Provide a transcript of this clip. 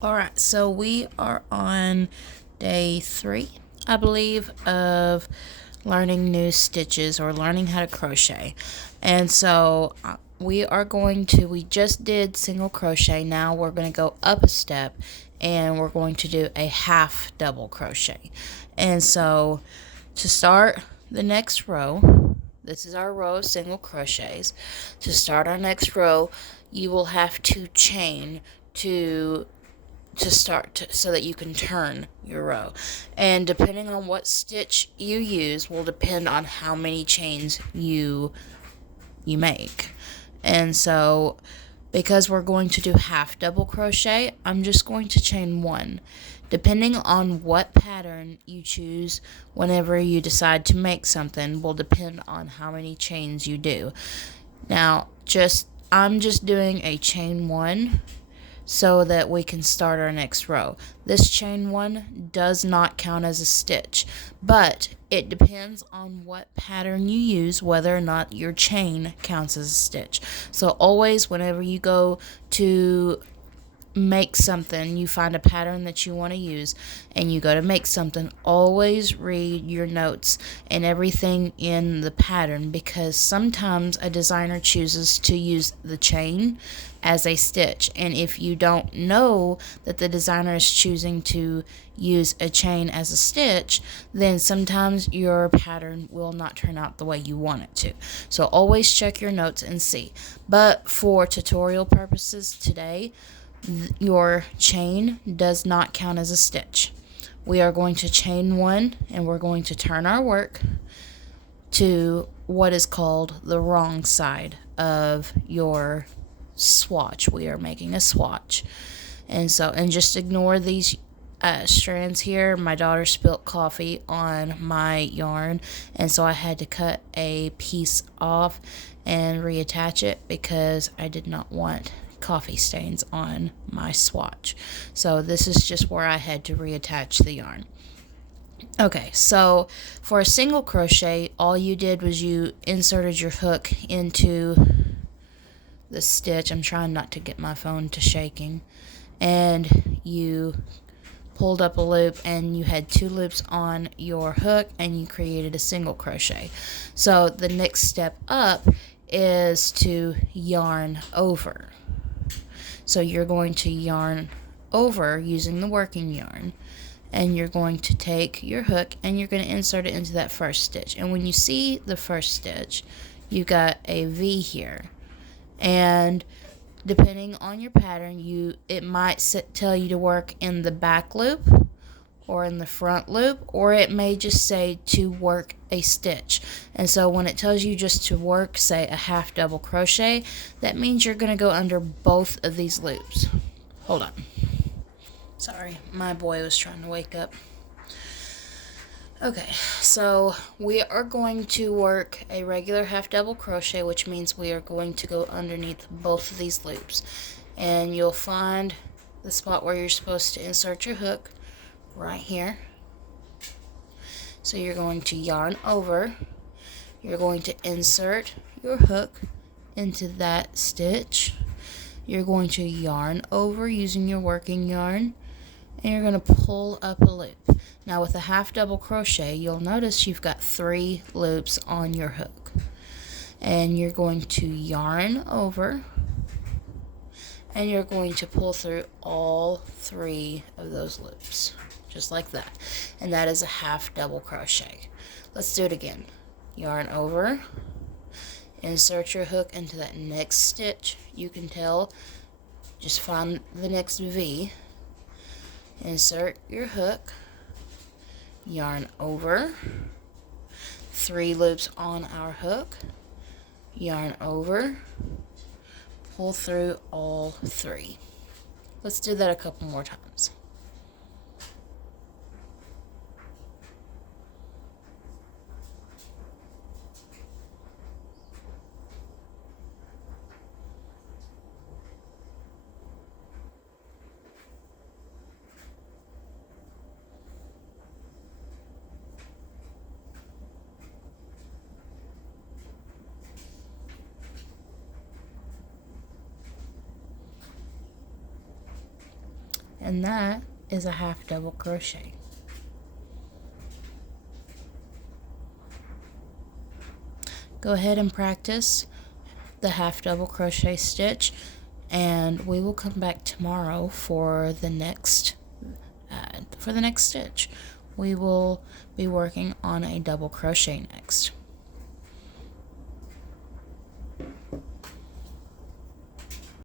Alright, so we are on day 3, I believe, of learning new stitches or learning how to crochet. And so we just did single crochet. Now we're going to go up a step and we're going to do a half double crochet. And so to start the next row, this is our row of single crochets. To start our next row, you will have to chain so that you can turn your row. And depending on what stitch you use will depend on how many chains you make. And so because we're going to do half double crochet, I'm just going to chain 1. Depending on what pattern you choose whenever you decide to make something will depend on how many chains you do. Now, I'm just doing a chain 1 so that we can start our next row. This chain 1 does not count as a stitch, but it depends on what pattern you use whether or not your chain counts as a stitch. So always whenever you go to make something, you find a pattern that you want to use and you go to make something, always read your notes and everything in the pattern, because sometimes a designer chooses to use the chain as a stitch, and if you don't know that the designer is choosing to use a chain as a stitch, then sometimes your pattern will not turn out the way you want it to. So always check your notes and see. But for tutorial purposes today, your chain does not count as a stitch. We are going to chain 1 and we're going to turn our work to what is called the wrong side of your swatch. We are making a swatch. And just ignore these strands here. My daughter spilt coffee on my yarn, and so I had to cut a piece off and reattach it because I did not want coffee stains on my swatch. So this is just where I had to reattach the yarn. Okay, so for a single crochet, all you did was you inserted your hook into the stitch. I'm trying not to get my phone to shaking. And you pulled up a loop and you had 2 loops on your hook and you created a single crochet. So the next step up is to yarn over. So you're going to yarn over using the working yarn, and you're going to take your hook and you're going to insert it into that first stitch. And when you see the first stitch, you got a V here, and depending on your pattern, it might tell you to work in the back loop or in the front loop, or it may just say to work a stitch. And so when it tells you just to work, say, a half double crochet, that means you're going to go under both of these loops. Hold on. Sorry, my boy was trying to wake up. Okay, so we are going to work a regular half double crochet, which means we are going to go underneath both of these loops. And you'll find the spot where you're supposed to insert your hook right here. So you're going to yarn over, you're going to insert your hook into that stitch, you're going to yarn over using your working yarn, and you're going to pull up a loop. Now with a half double crochet, you'll notice you've got 3 loops on your hook, and you're going to yarn over and you're going to pull through all 3 of those loops, just like that. And that is a half double crochet. Let's do it again. Yarn over, insert your hook into that next stitch. You can tell, just find the next V, insert your hook, yarn over, 3 loops on our hook, yarn over, pull through all 3. Let's do that a couple more times. and that is a half double crochet. Go ahead and practice the half double crochet stitch, and we will come back tomorrow for the next stitch. We will be working on a double crochet next.